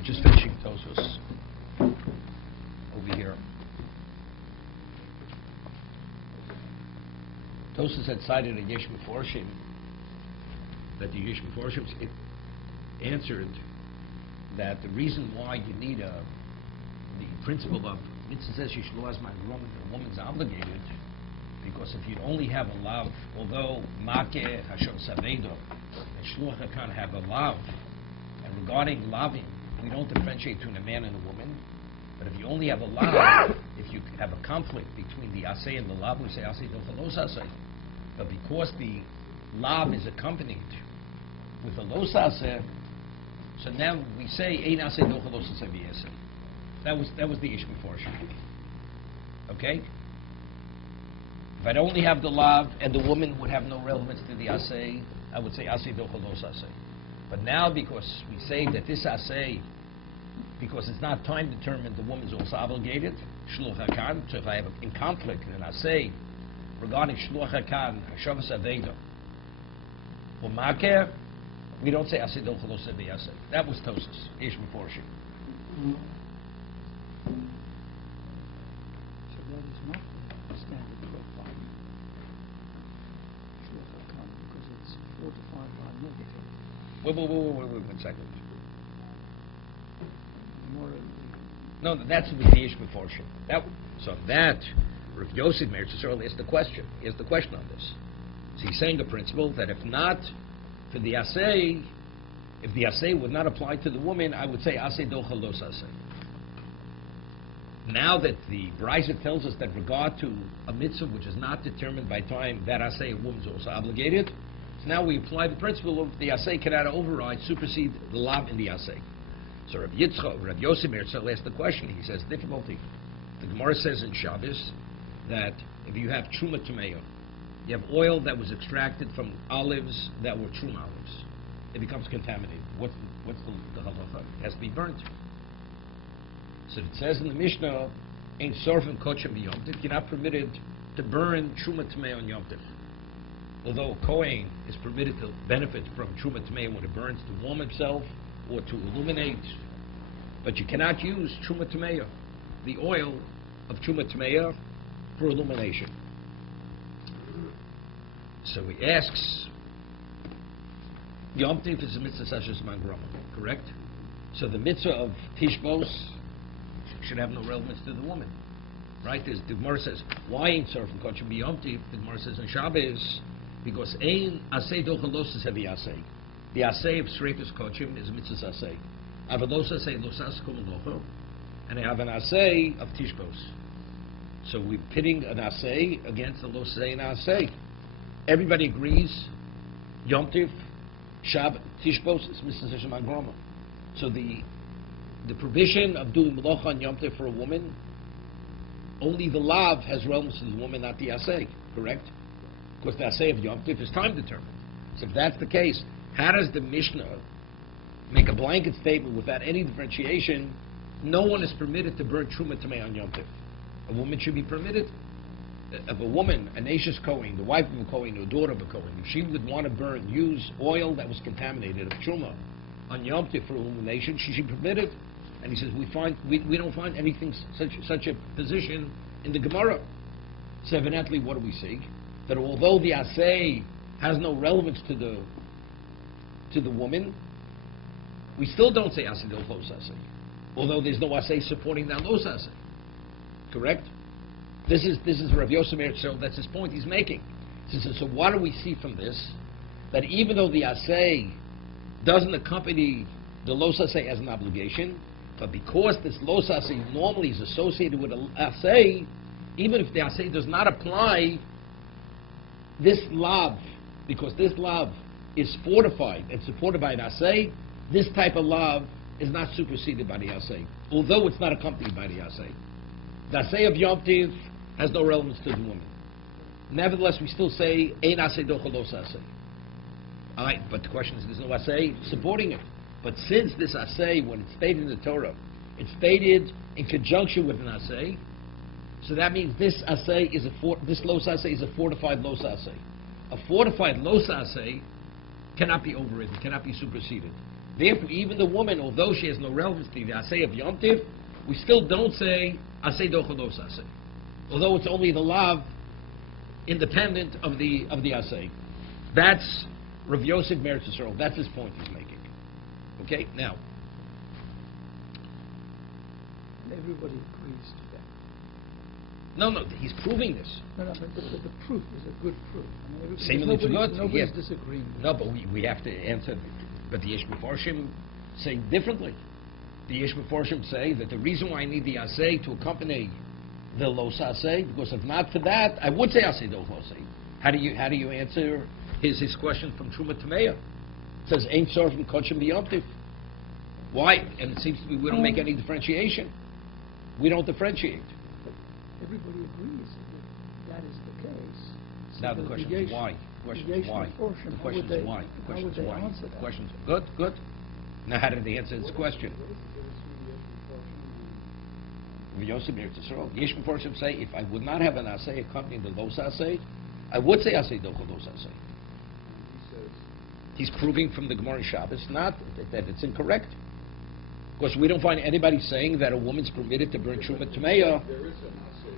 We're just finishing Tosos over here. Tosos had cited a Yesh Meforshim, that the Yesh Meforshim answered that the reason why you need the principle of mitzvah says you should as my woman, the woman's obligated, because if you only have a lav, although makeh hashon savedo and shluach hakan have a lav, and regarding laving, we don't differentiate between a man and a woman. But if you only have a lav, if you have a conflict between the asay and the lav, we say asay dochalos asay. But because the lav is accompanied with a los asay, so now we say ein asay dochalos asay v'yasay. That was the issue before. Okay? If I'd only have the lav and the woman would have no relevance to the asay, I would say asay dochalos asay. But now, because we say that this asay, because it's not time determined, the woman's also obligated, shluch hakan. So if I have in conflict an asay regarding shluch hakan, hashavas aveda, or makeh, we don't say asay dochalos asay. That was Tosos, ish meforshim. So that is not the standard profile. Shluch hakan, because it's fortified by negative. Wait, 1 second. No, that's with the ish meforshim. So that, Rav Yosef Meir Tzorah asked the question. He has the question on this. So he's saying the principle that if not for the asay, if the asay would not apply to the woman, I would say asay dochalos asay. Now that the Brisa tells us that regard to a mitzvah which is not determined by time, that asay a woman's also obligated. So now we apply the principle of the asay cannot override, supersede the lav in the asay. So Rav Yosef Meir Tzorah asked the question. He says difficulty. The Gemara says in Shabbos that if you have truma tumeya, you have oil that was extracted from olives that were truma olives, it becomes contaminated. What's the halacha? It has to be burnt. So it says in the Mishnah, "Ein sorfim kochem b'yom tiv." You're not permitted to burn truma tumeya on Yom Tiv. Although a Kohen is permitted to benefit from truma tumeya when it burns to warm himself or to illuminate, but you cannot use truma tumeya, the oil of truma tumeya, for illumination. So he asks, Yom Tiv is a mitzvah such as mangrama, correct? So the mitzvah of tishbos should have no relevance to the woman, right? The Gemara says, why ain't sorfim kochem b'Yom Tiv? The Gemara says in Shabbos, because ein asay dochalos is heavy asay. The asay of sreifus kochim is a mitzvah asay. I have a los asay losas kumalocho, and I have an asay of tishbos. So we're pitting an asay against a los asay and asay. Everybody agrees, Yom Tiv, Shab, tishbos is mitzvah mangrama. So the provision of doing melacha on Yom Tiv for a woman, only the lav has relevance to the woman, not the asay, correct? Because the asay of Yom Tiv is time determined. So if that's the case, how does the Mishnah make a blanket statement without any differentiation? No one is permitted to burn truma tamei on Yom Tiv. A woman should be permitted. If a woman, an Ashes Kohen, the wife of a Kohen, or daughter of a Kohen, if she would want to use oil that was contaminated of truma on Yom Tiv for illumination, she should be permitted. And he says we don't find anything such a position in the Gemara. So evidently, what do we see? That although the asay has no relevance to the woman, we still don't say asay del los asay, although there's no asay supporting that los asay. Correct? This is Rav Yosef Meir Tzorah. That's his point he's making. He says, so what do we see from this? That even though the asay doesn't accompany the los asay as an obligation, but because this los asay normally is associated with an asay, even if the asay does not apply, this lav, because this lav is fortified and supported by an asay, this type of lav is not superseded by the asay, although it's not accompanied by the asay. The asay of Yom Tiv has no relevance to the woman. Nevertheless, we still say, ein asay dochalos asay. All right, but the question is, there's no asay supporting it. But since this asay, when it's stated in the Torah, it's stated in conjunction with an asay, so that means this asay is this los asay is a fortified los asay. A fortified los asay cannot be overridden, cannot be superseded. Therefore, even the woman, although she has no relevance to the asay of Yom Tiv, we still don't say asay docha los asay. Although it's only the lav independent of the asay. That's Rav Yosef Meretz Yisrael. That's his point he's making. Okay, now. Everybody agrees to that. No, he's proving this. No, but the proof is a good proof. I mean, Seemingly it's good. Nobody's Yes. disagreeing. No, but we have to answer. But the Yesh Mefarshim say differently. The Yesh Mefarshim say that the reason why I need the asay to accompany the los asay, because if not for that, I would say asay doch asay. How do you answer his question from Truma Tameya? It says ain't sorfim kodshim b'yomtiv. Why? And it seems to me we don't make any differentiation. We don't differentiate. Everybody agrees that is the case. So Now the question is why? The question is why? The question is why? The question is why? The question is good. Now how did they answer this question? Yosef Meretz Yisrael. Yesh Mefarshim say if I would not have an asay accompanying the los asay, I would say asay docha los asay. He's proving from the Gemara in Shabbos not that it's incorrect. Because we don't find anybody saying that a woman's permitted to burn Truma Tameya. There is an assay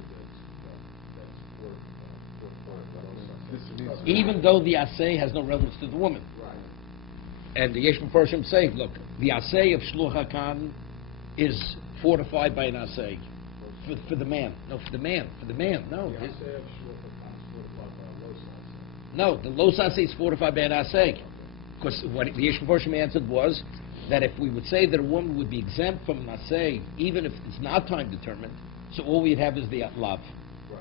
that's Even though the assay has no relevance to the woman. right. And the Yesh Mefarshim say, look, the assay of Shluch HaKan is fortified by an assay. For the man. No, for the man. No. The assay of Shluch HaKan is fortified by a los assay. No, the los assay is fortified by an assay. Because what the Yesh Mefarshim answered was that if we would say that a woman would be exempt from an assay, even if it's not time determined, so all we'd have is the lav. Right.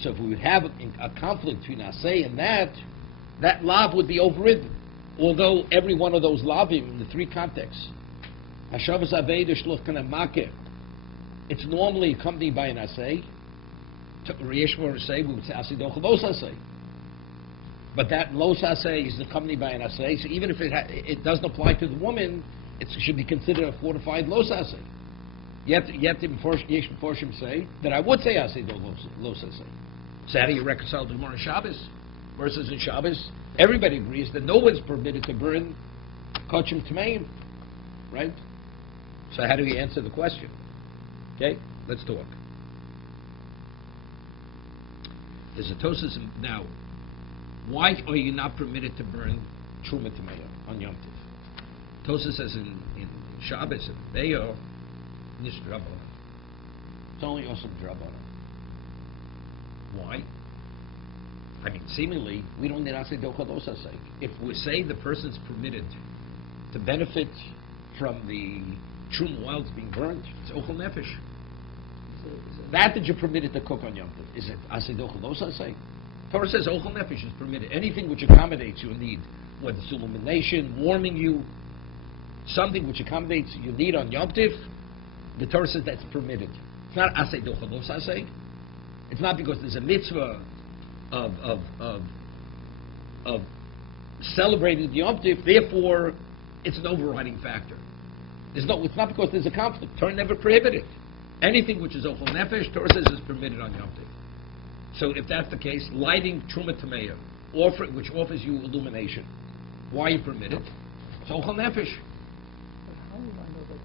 So if we would have a conflict between assay and that lav would be overridden. Although every one of those lavim in the three contexts, Hashavas Aveda Shluch Kana Makeh, it's normally accompanied by an assay. Yesh Mefarshim say we would say asay docha los asay. But that los asay is accompanied by an assay, so even if it doesn't apply to the woman, it should be considered a fortified los asay. Yet the Yesh Mefarshim say that I would say asay do los asay. So how do you reconcile the Gemara in Shabbos? Versus in Shabbos, everybody agrees that no one's permitted to burn kochim tmeim, right? So how do we answer the question? Okay, let's talk. There's a Tosas now. Why are you not permitted to burn Truma Tameya on Yom Tov? Tosas says in Shabbos and Behar, Nish Drabanan. It's only Osam Drabanan. Why? I mean, seemingly, we don't need Asay Docha Los Asay. If we say the person's permitted to benefit from the Truma while it's being burnt, it's Ochel Nefesh. That you're permitted to cook on Yom Tov. Is it Asay Docha Los Asay? Torah says Ochel Nefesh is permitted. Anything which accommodates your need, whether it's illumination, warming you, something which accommodates your need on Yom Tiv, the Torah says that's permitted. It's not Asay Docha Los Asay. It's not because there's a mitzvah of celebrating the Yom Tiv, therefore it's an overriding factor. It's not because there's a conflict. Torah never prohibited. Anything which is Ochel Nefesh, Torah says is permitted on Yom Tiv. So if that's the case, lighting Truma Tameya, which offers you illumination, why are you permitted? It's Ochel Nefesh. But how would I know that?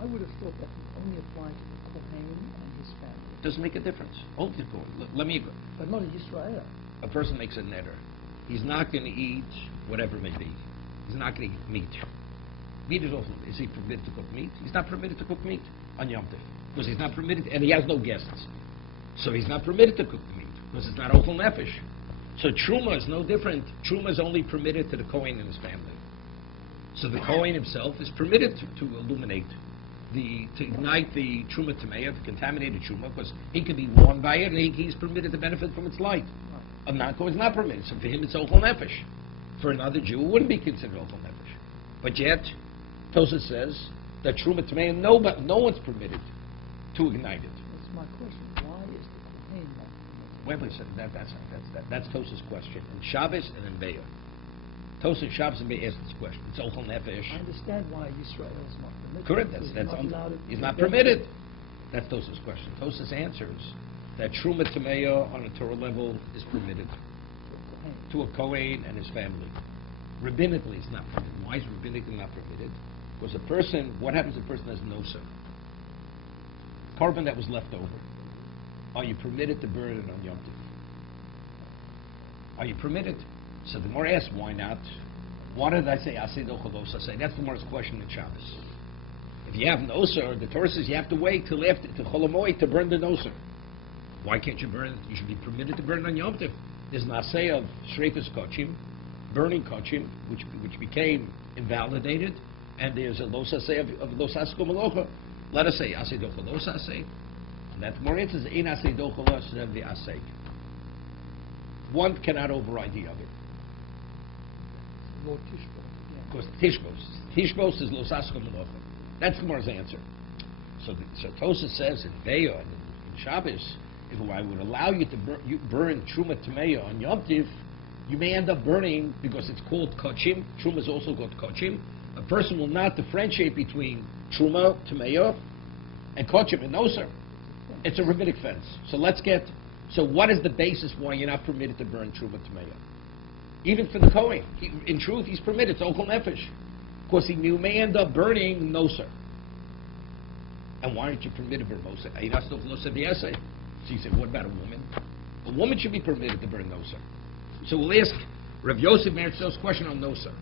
I would have thought that would only apply to the Kohen and his family. Doesn't make a difference. Only the Kohen. Let me. But not in Israel. A person makes a neder. He's not going to eat whatever it may be. He's not going to eat meat. Meat is also. Is he permitted to cook meat? He's not permitted to cook meat on Yom Tov because he's not permitted, and he has no guests. So he's not permitted to cook the meat because it's not Ochel Nefesh. So Truma is no different. Truma is only permitted to the Kohen and his family. So the Kohen himself is permitted to illuminate, to ignite the Truma Tameya, the contaminated Truma, because he can be warmed by it and he's permitted to benefit from its light. A non-Kohen is not permitted. So for him it's Ochel Nefesh. For another Jew it wouldn't be considered Ochel Nefesh. But yet, Tosas says that Truma Tameya, no one's permitted to ignite it. That's my question. Why is the Kohen not permitted? Wait a second, that's Tosas' question. In Shabbos and in Behar. Tosas, Shabbos, and Behar asked this question. It's Ochel Nefesh. I understand why Israel is not permitted. Correct, he's not permitted. That's Tosas' question. Tosas answers that Truma Tameya on a Torah level is permitted to a Kohen and his family. Rabbinically, it's not permitted. Why is rabbinically not permitted? Because a person, what happens if a person has no sir? Carbon that was left over. Are you permitted to burn it on Yom Tov? Are you permitted? So the Gemara asks, why not? Why did I say asay dochalos asay? That's the Gemara's question in Shabbos. If you have no sir, the Torah says you have to wait till after to Cholamoy to burn the no sir. Why can't you burn it? You should be permitted to burn it on Yom Tov. There's an asay of shreifas kochim, burning kochim, which became invalidated, and there's a los asay of los asko malocha. Let us say asay dochalos asay. And that more answers in asay dochalos than the asay. One cannot override the other. More tishbos. Because tishbos is los asko malocha. That's the Gemara's answer. So Tosa says in Behar and in Shabbos, if I would allow you to burn Truma Tameya on Yom Tiv, you may end up burning, because it's called Kochim, Truma is also called Kochim. A person will not differentiate between Truma Tameya and Kochim and Noser. It's a rabbinic fence. So what is the basis why you're not permitted to burn Truma Tameya? Even for the Kohen. In truth, he's permitted. It's Okol Nefesh. Because you may end up burning Noser. And why aren't you permitted to burn Noser? So you say, what about a woman? A woman should be permitted to burn Noser. So we'll ask Rav Yosef Meretzel's question on Noser.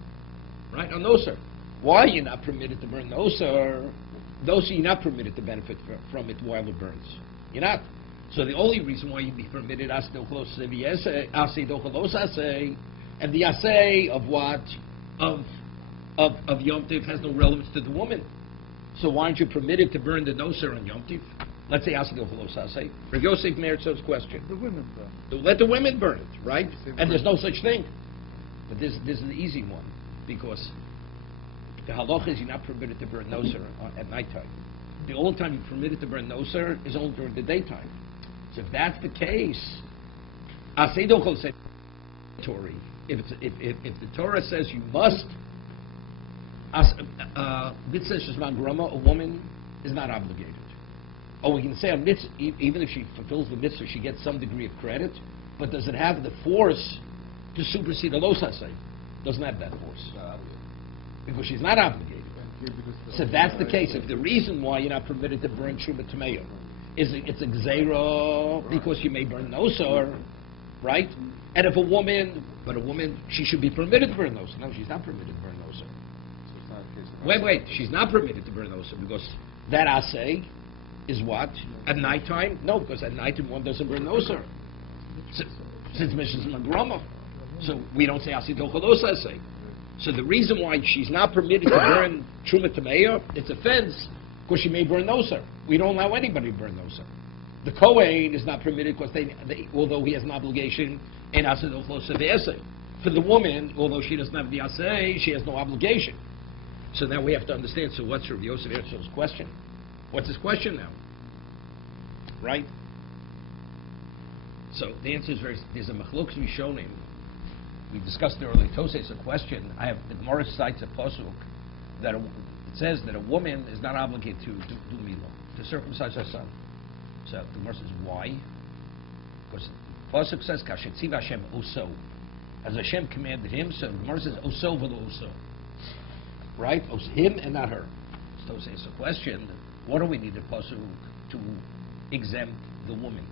Right? On Noser. Why are you not permitted to burn Noser? Noser, you're not permitted to benefit from it while it burns. You're not. So the only reason why you'd be permitted and the asay of what? Of Yom Tiv has no relevance to the woman. So why aren't you permitted to burn the Noser on Yom Tiv? Let's say asay dochalos asay. Rav Yosef Meretzov's question. The women burn. Let the women burn it, right? And there's no such thing. But this is the easy one, because the halacha is you're not permitted to burn Noser at nighttime. The only time you're permitted to burn Noser is only during the daytime. So if that's the case, asay dochalos asay. If the Torah says you must, a woman is not obligated. Or we can say a mitzvah, even if she fulfills the mitzvah, she gets some degree of credit, but does it have the force to supersede a los hasay? Doesn't have that force. Because she's not obligated. So that's the case. If the reason why you're not permitted to burn Truma Tameya is it's a gzeira because you may burn Nosar, right? And if a woman, she should be permitted to burn Nosar. No, she's not permitted to burn Nosar. Wait, she's not permitted to burn Nosar because that asay is what? At nighttime? No, because at nighttime one doesn't burn Nosar. Since Mishnah's Magrama. So we don't say asay dochalos asay. So the reason why she's not permitted to burn Truma Tameya, it's a fence, because she may burn Nosar. We don't allow anybody to burn Nosar. The Kohen is not permitted because although he has an obligation in asay dochalos asay. For the woman, although she doesn't have the asay, she has no obligation. So now we have to understand, so what's Rav Yosef Herzl's question? What's his question now? Right? So the answer is there's a machlokes rishonim. We discussed it earlier. Tosei is a question. The Gemara cites a pasuk that it says that a woman is not obligated to do milah, to circumcise her son. So the Gemara says, why? Because the pasuk says, "Kashetziv Hashem oso," as Hashem commanded him. So the Gemara says, "Oso v'lo oso," right? Him and not her. So Tosei is a question. What do we need a pasuk to exempt the woman?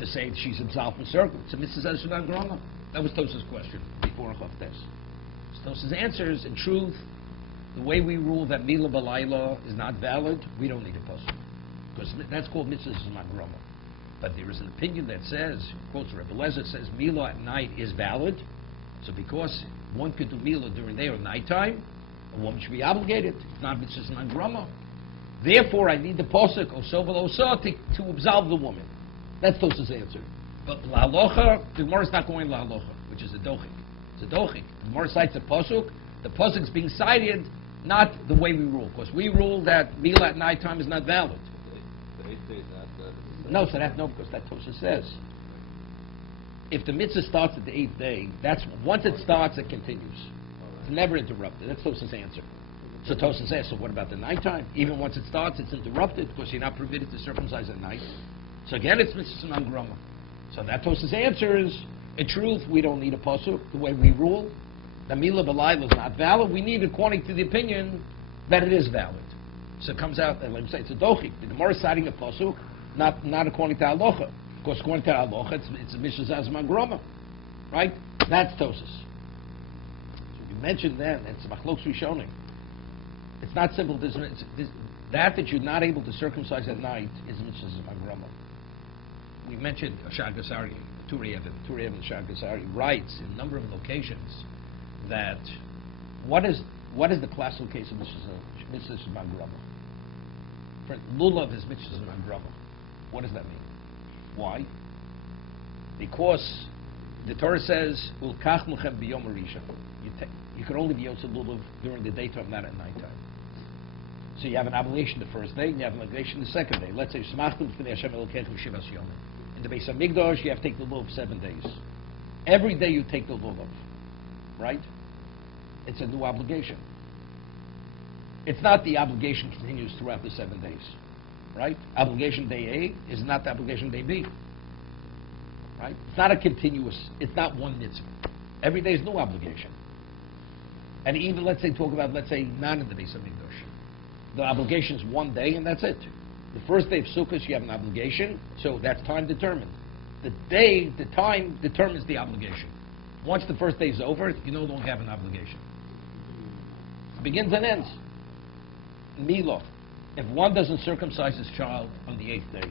To say that she's absolved from circle. It's a mitzvah Sudan Grama. That was Tos's question before Chavtes. Tos's answer is, in truth, the way we rule that Mila Balayla is not valid, we don't need a pasuk. Because that's called mitzvah Sudan Grama. But there is an opinion that says, quotes Rebbe Lezer, says Mila at night is valid. So because one could do Mila during day or nighttime, a woman should be obligated. It's not mitzvah Sudan Grama. Therefore, I need the pasuk oso v'lo oso to absolve the woman. That's Tos's answer. But la'alocha, the Gemara is not going la'alocha, which is a dochik. It's a dochik. The Gemara cites a pasuk. The pasuk is being cited, not the way we rule. Because we rule that Mila at nighttime is not valid. The 8th day is not valid. No, because that Tosa says. If the mitzvah starts at the 8th day, once it starts, it continues. It's never interrupted. That's Tosa's answer. So Tosa says, so what about the nighttime? Even once it starts, it's interrupted because you're not permitted to circumcise at night. So again, it's mitzvah non grama. So that Tosa's answer is, in truth, we don't need a pasuk the way we rule. The Mila B'Layla is not valid. We need, according to the opinion, that it is valid. So it comes out, and let me say, it's a dochik. The Gemara is citing a pasuk, not according to halacha. Of course, according to halacha, it's a mishas azman groma, right? That's Tosis. So we mentioned then, it's machlokes rishonim. It's not simple. That you're not able to circumcise at night is mishas azman groma. We mentioned Shagasari, Turiev and Shagasari writes in a number of locations that what is the classical case of mishas azman groma? Lulav is mishas azman groma. What does that mean? Why? Because the Torah says, "Ulkach muchem biyom harisha." You can only be yosef lulav during the daytime, not at nighttime. So you have an obligation the first day, and you have an obligation the second day. Let's say Shmachtum b'nei Hashem Elokeichem shivas yomim. In the Beis Hamikdash, you have to take the lulav 7 days. Every day you take the lulav, right? It's a new obligation. It's not the obligation continues throughout the 7 days, right? Obligation day A is not the obligation day B, right? It's not a continuous, it's not one mitzvah. Every day is no obligation. And even, let's say, not in the Beis Hamikdash. The obligation is 1 day and that's it. The first day of Sukkot, you have an obligation, so that's time determined. The time determines the obligation. Once the first day is over, you no longer have an obligation. It begins and ends. Mila. If one doesn't circumcise his child on the 8th day,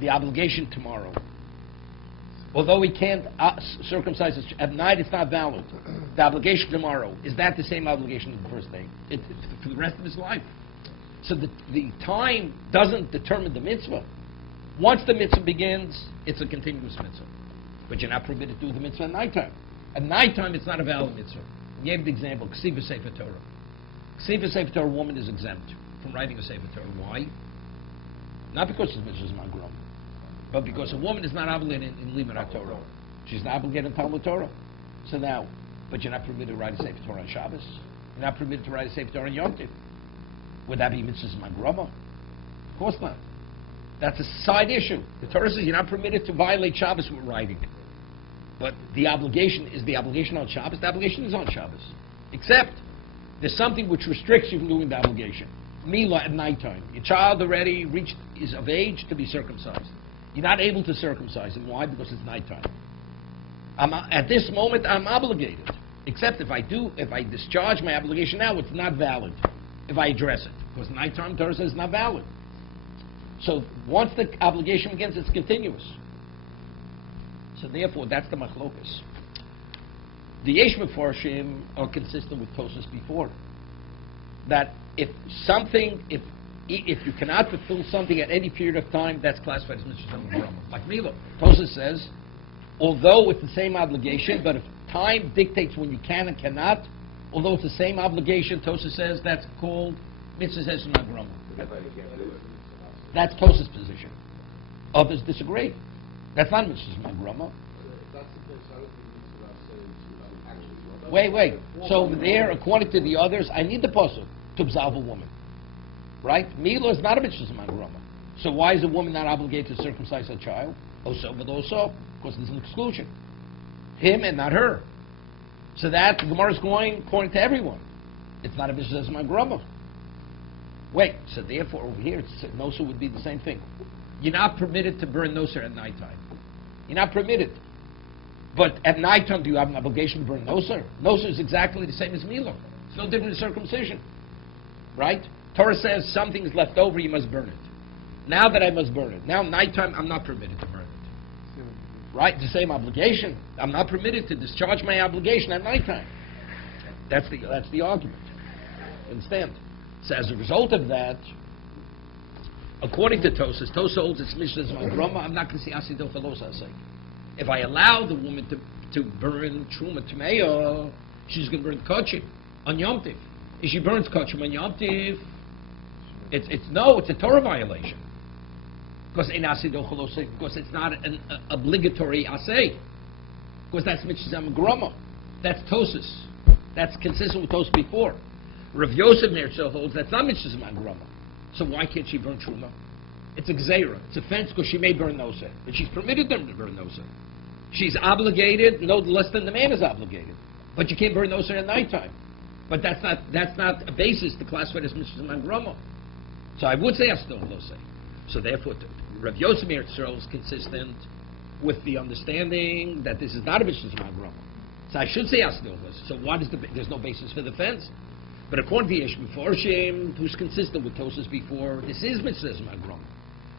the obligation tomorrow, although he can't circumcise his at night, it's not valid. The obligation tomorrow, is that the same obligation as the first day? It's for the rest of his life. So the time doesn't determine the mitzvah. Once the mitzvah begins, it's a continuous mitzvah. But you're not permitted to do the mitzvah at nighttime. At nighttime, it's not a valid mitzvah. We gave the example, Ksiva Sefer Torah. Ksiva Sefer Torah, a woman is exempt from writing a Sefer Torah. Why? Not because it's mitzvah magrom, but because a woman is not obligated in Limud HaTorah. She's not obligated in Talmud Torah. So now, but you're not permitted to write a Sefer Torah on Shabbos. You're not permitted to write a Sefer Torah on Yom Tov. Would that be mitzvah magrom? Of course not. That's a side issue. The Torah says you're not permitted to violate Shabbos with writing. But the obligation is the obligation on Shabbos. The obligation is on Shabbos. Except there's something which restricts you from doing the obligation. Mila at nighttime. Your child already is of age to be circumcised. You're not able to circumcise him. Why? Because it's nighttime. At this moment, I'm obligated. Except if I discharge my obligation now, it's not valid if I address it. Because nighttime, Torah says it's not valid. So once the obligation begins, it's continuous. So therefore, that's the machlokas. The Yesh Mefarshim are consistent with Tosas before. That if you cannot fulfill something at any period of time, that's classified as mitzvah magrom. Like Mila. Tosas says, although it's the same obligation, but if time dictates when you can and cannot, although it's the same obligation, Tosas says that's called mitzvah magrom. That's Tosas' position. Others disagree. That's not mitzvah magrom. Wait. So there, according to the others, I need the pasuk to absolve a woman. Right? Mila is not a mitzvah magrom. So why is a woman not obligated to circumcise her child? Also, because there's an exclusion. Him and not her. So that the Gemara is going according to everyone. It's not a mitzvah magrom. Wait, so therefore over here, noser would be the same thing. You're not permitted to burn noser at nighttime. You're not permitted. But at nighttime, do you have an obligation to burn noser? Noser is exactly the same as Mila. It's no different than circumcision. Right? Torah says something is left over, you must burn it. Now that I must burn it. Now nighttime, I'm not permitted to burn it. Right? The same obligation. I'm not permitted to discharge my obligation at nighttime. That's the argument. Understand? So as a result of that, according to Tosas holds its mishnah magrom. I'm not going to see asido chalosa say. If I allow the woman to burn truma tmeya, she's going to burn kachim on Yom Tiv. If she burns kachim on Yom Tiv, it's a Torah violation. Because in asido chalosa, because it's not an obligatory asay. Because that's mitzvah magrom. That's Tosas. That's consistent with Tosas before. Rav Yosef Nerzel holds that's not mitzvah magrom. So why can't she burn truma? It's a gzeira. It's a fence because she may burn noser. But she's permitted them to burn noser. She's obligated no less than the man is obligated. But you can't burn Osir at nighttime. But that's not a basis to classify it as Mitzvah Mangrama. So I would say Asnil Losei. So therefore, Rav Yosef Meir Tzorel is consistent with the understanding that this is not a Mitzvah Mangrama. So I should say Asnil Losei. So what is there's no basis for the fence. But according to Yesh Meforshim, who's consistent with Tosas before, this is Mitzvah Mangrama.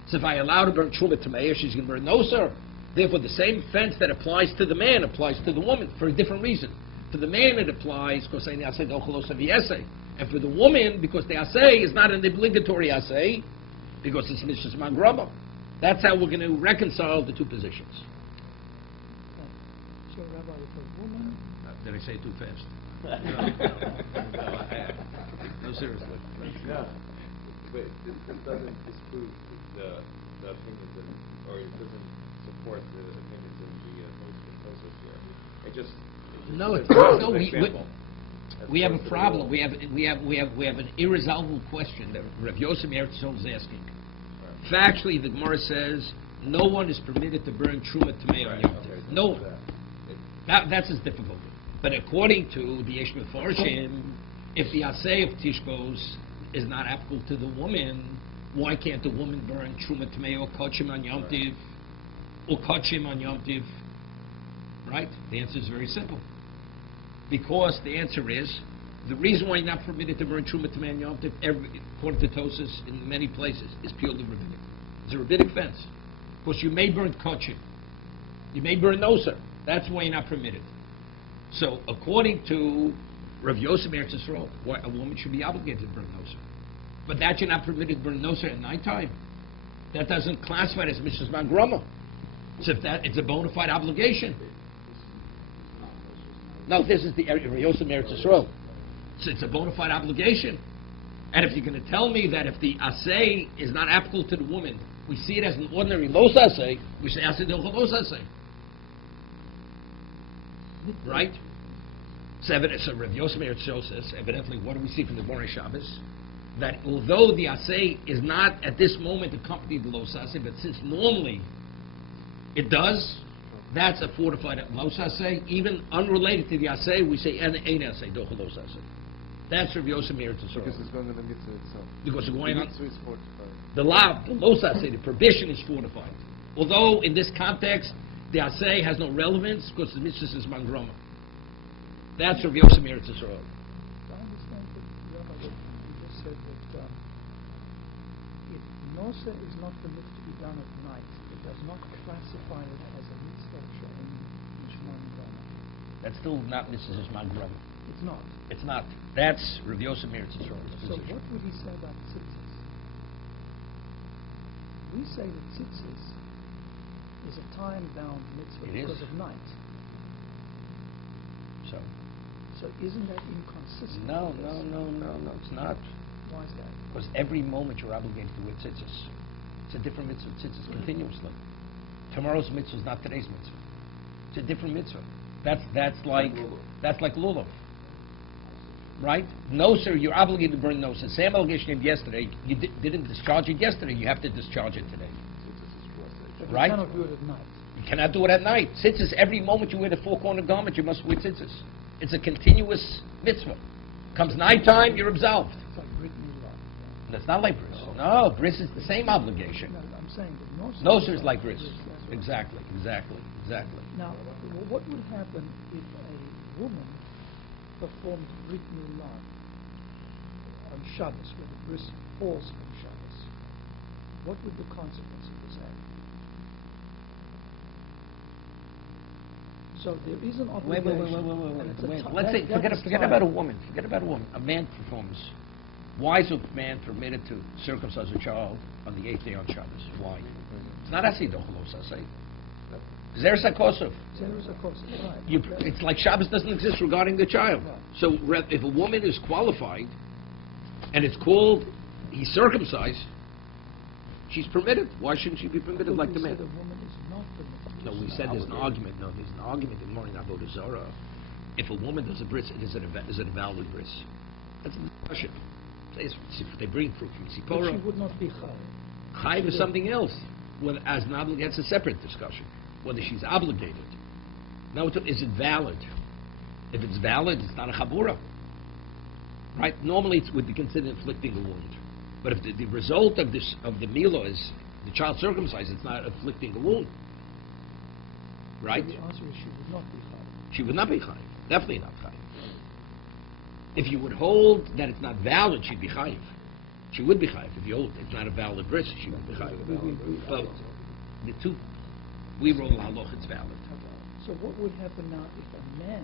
So if I allow her to burn Truma Tameya, she's going to burn Nosar. Therefore, the same fence that applies to the man applies to the woman for a different reason. For the man, it applies because and for the woman, because the asay is not an obligatory asay, because it's Mitzvah Mangrama. That's how we're going to reconcile the two positions. So, Rabbi, if a woman... Did I say it too fast? No, seriously. Yeah. But this doesn't disprove the opinions or it doesn't support the opinions in the Tosfos here. It just we have a problem. We have an irresolvable question that Rav Yosef Meir Tzorel is asking. Factually, the Gemara says no one is permitted to burn Truma Tamei on Yom Tov. No one. That's his difficulty. But according to the Yesh Meforshim, if the asay of Tishbos is not applicable to the woman, why can't the woman burn Truma Tamei or Kachim on Yom Tov? Or Kachim on Yom Tov? Right? The answer is very simple. Because the answer is, the reason why you're not permitted to burn Truma Tamei on Yom Tov, according to Tosas, in many places, is purely rabbinic. It's a rabbinic fence. Because you may burn Kachim. You may burn Nosar. That's why you're not permitted. So, according to Rav Yosef Meir Tzorel, a woman should be obligated to burn Nosar. But that you're not permitted to burn Nosar at nighttime. That doesn't classify it as Mitzvah Mangrama. So if it's a bona fide obligation. No, this is the Rav Yosef Meir Tzorel. So it's a bona fide obligation. And if you're going to tell me that if the asay is not applicable to the woman, we see it as an ordinary los asay, we say asay del los asay. Right? So Rav Yosef Meir Tzorel says, evidently, what do we see from the Moreh Shabbos? That although the asay is not at this moment accompanied the los asay, but since normally it does, that's a fortified los asay. Even unrelated to the asay, we say ein asay dochel los asay. That's Rav Yosef Meir Tzorel. Because it's going on the mitzvah itself. Because it's going on. The mitzvah is fortified. The lav, the los asay, the prohibition is fortified. Although in this context, the asay has no relevance because the mitzvah is mangrama. That's Rav Yosef Meir Tzorel. I understand that, Rabbi, that you just said that if Nosa is not permitted to be done at night, it does not classify it as a mitzvah showing Mishman Grama. That's still not mitzvah mangrama. It's not. It's not. That's Rav Yosef Meir Tzorel's So position. what would he say about tzitzis? We say that tzitzis is a time-bound mitzvah It is. because of night. So isn't that inconsistent? No, with this? it's not. Why is that? Because every moment you're obligated to wear tzitzis. It's a different mitzvah, tzitzis, continuously. Tomorrow's mitzvah is not today's mitzvah. It's a different mitzvah. That's like lulav. Right? No, sir, you're obligated to burn no, sir. Same obligation you had yesterday. You didn't discharge it yesterday. You have to discharge it today. But Right? you cannot do it at night. You cannot do it at night. Tzitzis, every moment you wear the four-corner garment, you must wear tzitzis. It's a continuous mitzvah. Comes nighttime, you're absolved. It's like Brit Milah. That's not like bris. No, bris is the same obligation. No, I'm saying that Nosa No, sir, is like bris. That's right. Exactly. Now, what would happen if a woman performed Brit Milah on Shabbos, where the bris falls from Shabbos? What would the consequence of this have? So there is an Wait. obligation. and it's a Let's say, that is forget time. about a woman. Forget about a woman. A man performs. Why is a man permitted to circumcise a child on the 8th day on Shabbos? Why? It's not asay dochelos asay. Zer sakosov. There is a course, right. It's like Shabbos doesn't exist regarding the child. Right. So if a woman is qualified, and it's called he's circumcised, she's permitted. Why shouldn't she be permitted like the man? The woman is not permitted. No, we said there's an argument. No, there's an argument in Morning Avodah Zarah. If a woman does a bris, is it a valid bris? That's a discussion. They bring proof from But Sipora. she would not be chayiv. Chayiv is something else. When as an obligation, that's a separate discussion. Whether she's obligated. Now, is it valid? If it's valid, it's not a chabura. Right? Normally it would be considered inflicting a wound. But if the result of the milo is the child circumcised, it's not inflicting a wound. Right? So the answer is she would not be chayiv. She would not be chayiv. Definitely not chayiv. If you would hold that it's not valid, she'd be chayiv. She would be chayiv. If you hold it's not a valid bris, she would be chayiv. But the two, we roll halacha, it's valid. So what would happen now if a man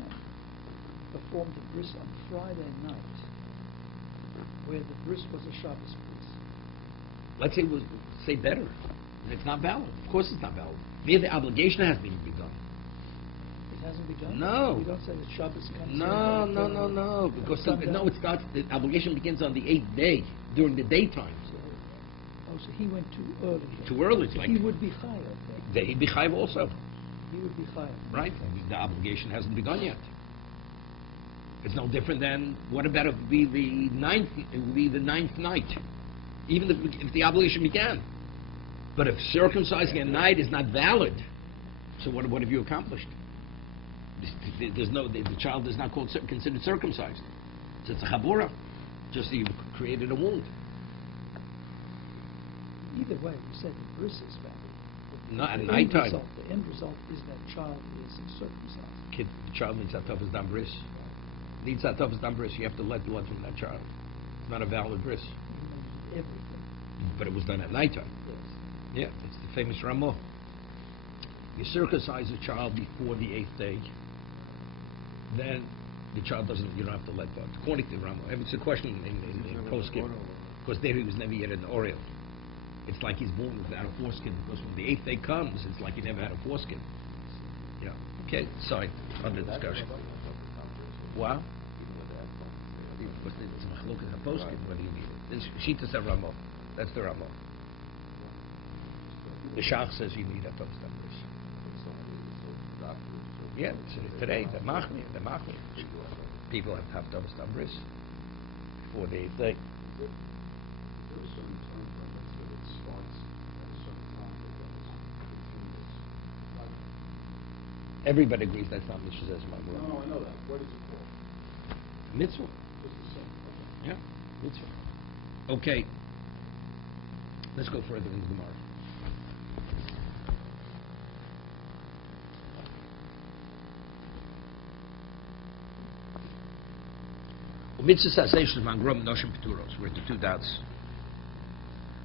performed a bris on Friday night, where the bris was a Shabbos bris? Let's say say better. It's not valid. Of course it's not valid. The obligation hasn't even begun. It hasn't begun? No. You don't say that Shabbos comes No, in. no. Because it starts. The obligation begins on the 8th day during the daytime. So he went too early. Too early. It's So like he would be chayav then. he'd be chayiv also. He would be chayav. Right? The obligation hasn't begun yet. It's no different than what about if it would be the 9th? It would be the 9th night, even if the obligation began. But if circumcising at night is not valid, so what have you accomplished? The child is not considered circumcised. So it's a chabura. Just so you created a wound. Either way, we say the bris is valid. Not at The night time. The end result is that child is circumcised. The child needs atavas dam bris. Needs atavas dam bris. You have to let blood from that child. It's not a valid bris. Everything. But it was done at night time. Yes. Yeah, it's the famous Ramah. You circumcise a child before the 8th day, then the child you don't have to let blood. According to Ramah. It's a question in post-skin. Because there he was never yet an Oriel. It's like he's born without a foreskin, because when the 8th day comes, it's like he never had a foreskin. Yeah. Okay, sorry, under discussion. Wow. Because it's machlok in the post-skin, what do you need? This Shitas of Ramah. That's the Ramah. The Shach says you need a toast numbers. Yeah, today, the Machmi. People have to have toast numbers before the 8th day. Everybody agrees that's not Mitzvah says my word. No, I know that. What is it called? Mitzvah. Just the same. Yeah, mitzvah. Okay. Let's go further in the Gemara. Mitzvah sasation mangrom noshim peturos. We're at the two dots.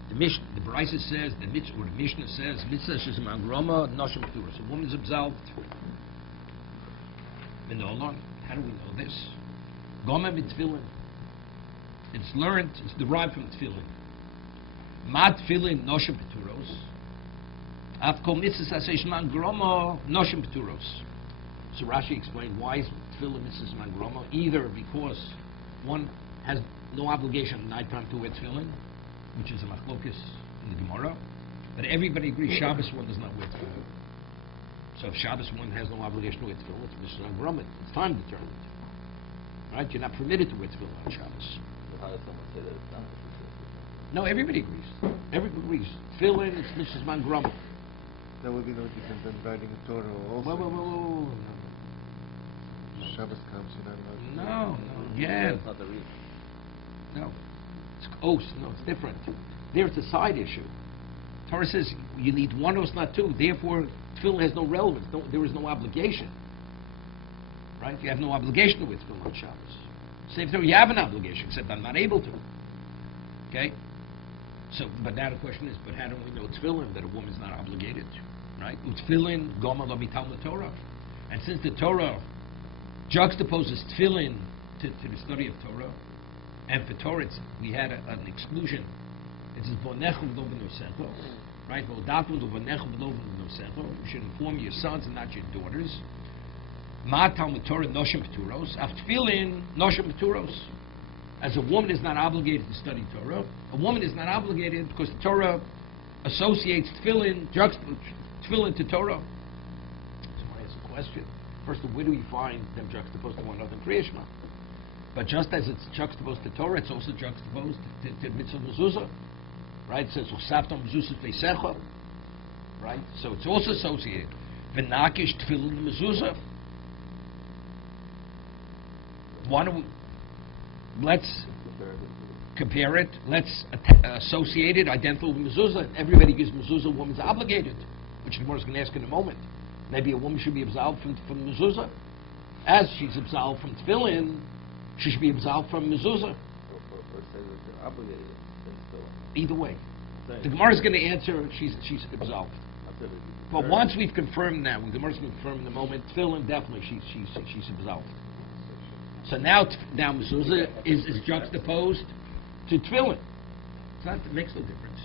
The Brisa says, the Mishnah says, mitzvah sasation mangroma noshim peturos. A woman is absolved. Minolan. How do we know this? Goma mitzvillin. It's learned. It's derived from tefillin. Mat tefillin noshim peturos. Afkol mitzvah sasation mangroma noshim peturos. So Rashi explained why is tefillin mitzvah mangroma? Either because one has no obligation at nighttime to wear tefillin, which is a machlokes in the Gemara, but everybody agrees Shabbos one does not wear tefillin. So if Shabbos one has no obligation to wear tefillin, it's mitzvah mangroma. It's time determined. Right? You're not permitted to wear tefillin on Shabbos. How does someone say that it's not? No, everybody agrees. Everybody agrees. Tefillin, it's mitzvah mangroma. That would be no different than writing a Torah also. Whoa. Shabbos comes, you're not allowed to. No, yeah. That's not the reason. No. It's oath. No, it's different. There it's a side issue. Torah says you need one oath, not two. Therefore, tefillin has no relevance. There is no obligation. Right? You have no obligation to wear tefillin on Shabbos. Same thing, you have an obligation, except I'm not able to. Okay? So, but now the question is, but how do we know tefillin, that a woman's not obligated? Right? Tefillin, goma lo mital Torah. And since the Torah juxtaposes tefillin to the study of Torah, and for Torah we had an exclusion. It says bonechu v'lo b'nosecho, right? V'odatum bonechu v'lo b'nosecho. You should inform your sons and not your daughters. Ma Talmud Torah noshim peturos. Af tefillin noshim peturos. As a woman is not obligated to study Torah, a woman is not obligated because the Torah associates tefillin to Torah. So I ask a question. First of all, where do we find them juxtaposed to one another in Kriya Shema? But just as it's juxtaposed to Torah, it's also juxtaposed to mitzvah mezuzah. Right? It says, Usaftam mezuzah feisecha. Right? So it's also associated. V'nakish tefillin mezuzah. Why don't we, let's compare it, let's associate it, identify with mezuzah. Everybody gives mezuzah, a woman's obligated, which the Gemara is going to ask in a moment. Maybe a woman should be absolved from mezuzah. As she's absolved from tefillin, she should be absolved from mezuzah. Either way. The Gemara is going to answer, she's absolved. But once we've confirmed that, when the Gemara is going to confirm in a moment, tefillin, definitely she's absolved. So now mezuzah is juxtaposed to tefillin. It makes no difference.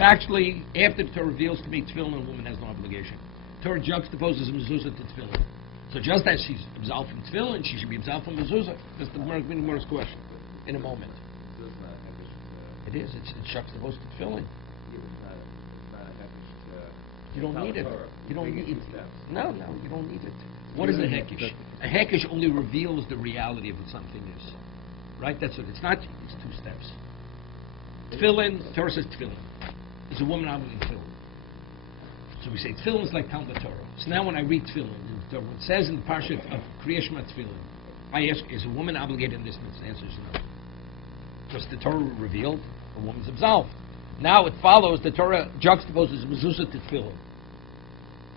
Factually, after the Torah reveals to me tefillin, a woman has no obligation. Torah juxtaposes mezuzah to tefillin. So just as she's absolved from tefillin, she should be absolved from mezuzah. That's the Gemara's question in a moment. It is. It's juxtaposed to tefillin. You don't need it. You don't need it. No, you don't need it. What is a hekesh? A hekesh only reveals the reality of what something is. Right? That's what it's not. It's two steps. Tefillin, Torah says tefillin. Is a woman obligated tefillin? So we say tefillin is like Talmud Torah. So now when I read tefillin, it says in the parshas of Kriya Shema tefillin, I ask, is a woman obligated in this mitzvah? The answer is no. Because the Torah revealed a woman's absolved. Now it follows the Torah juxtaposes mezuzah to tefillin.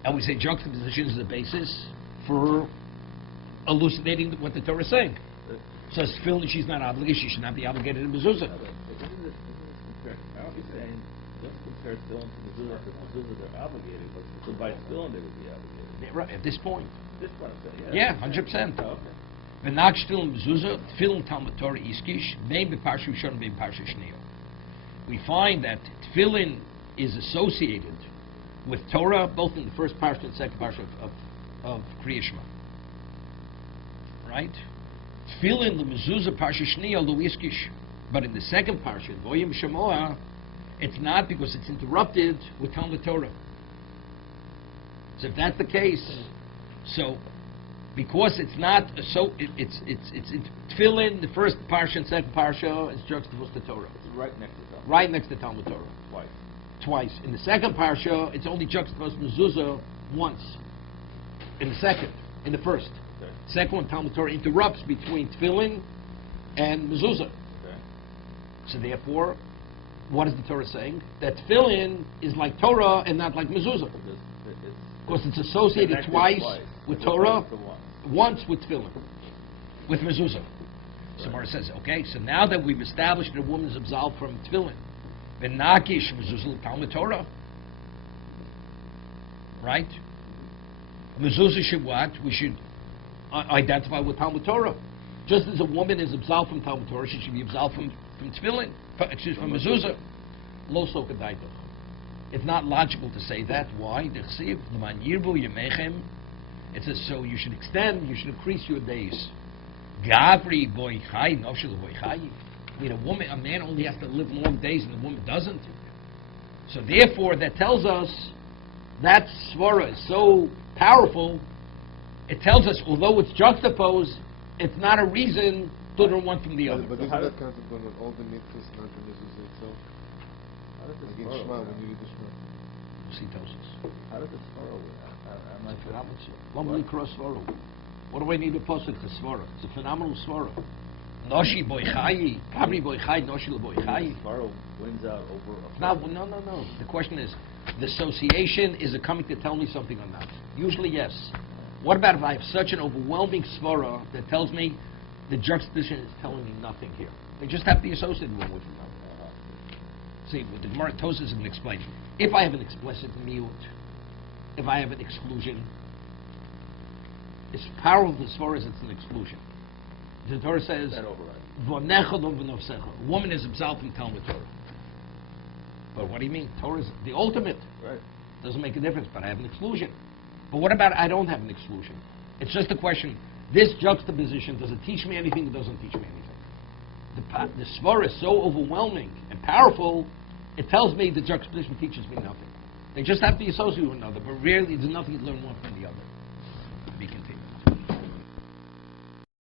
And we say juxtaposition is the basis for elucidating what the Torah is saying. So as tefillin, she's not obligated, she should not be obligated in mezuzah. Let's compare tefillin to mezuzah, because mezuzah they're obligated, but to buy tefillin they would be obligated. Yeah, right, at this point. This point, yeah, 100%. Oh, okay. V'nak tefillin mezuzah, tefillin Talmud Torah iskish, bein b'parsha rishon, bein b'parsha shniya. We find that tefillin is associated with Torah, both in the first parsha and second parsha of Kriya Shema. Right? Tefillin the mezuzah parsha shniya lo iskish. But in the second parsha, Voyim Shemoah, it's not, because it's interrupted with Talmud Torah. So if that's the case, so because it's not so, it's tefillin, the first parsha and second parsha is juxtaposed to Torah. It's right next to Talmud. Right next to Talmud Torah. Twice. In the second parsha, it's only juxtaposed mezuzah once. In the first. Okay. Second one, Talmud Torah interrupts between tefillin and mezuzah. Okay. So therefore, what is the Torah saying? That tefillin is like Torah and not like mezuzah. Because it's associated twice with Torah, once with tefillin, with mezuzah. So Gemara says, okay, so now that we've established that a woman is absolved from tefillin, then nakish mezuzah Talmud Torah, right? Mezuzah should what? We should identify with Talmud Torah. Just as a woman is absolved from Talmud Torah, she should be absolved from tefillin, from mezuzah. Lo so kadaitach. It's not logical to say that. Why? It says, so you should increase your days. Gavri boy chai, noshel boy chai. I mean, a man only has to live long days and the woman doesn't. So therefore, that tells us that svara is so powerful. It tells us, although it's juxtaposed, it's not a reason to learn one from the other. But isn't that counted on all the mitzvahs, not the mezuzah itself? Like in Shema, when you read the Shema. How does it svara work? What do I need a pasuk for svara? It's a phenomenal svara. Noshi boy chayi, kabri boy chayi, noshi boy chayi. Svara wins out over. No. The question is, the association, is it coming to tell me something or not? Usually yes. What about if I have such an overwhelming svara that tells me the juxtaposition is telling me nothing here? They just have to be associated one with another. See, what the Gemara Tosas is going to explain. If I have an explicit miyut, if I have an exclusion, it's powerful as far as it's an exclusion. The Torah says, a woman is absolved from Talmud Torah. But what do you mean? Torah is the ultimate. Right. Doesn't make a difference, but I have an exclusion. But what about I don't have an exclusion? It's just a question, this juxtaposition, does it teach me anything or doesn't teach me anything? The svara is so overwhelming and powerful, it tells me the juxtaposition teaches me nothing. They just have to be associated with one another, but rarely there's nothing to learn one from the other. To be continued.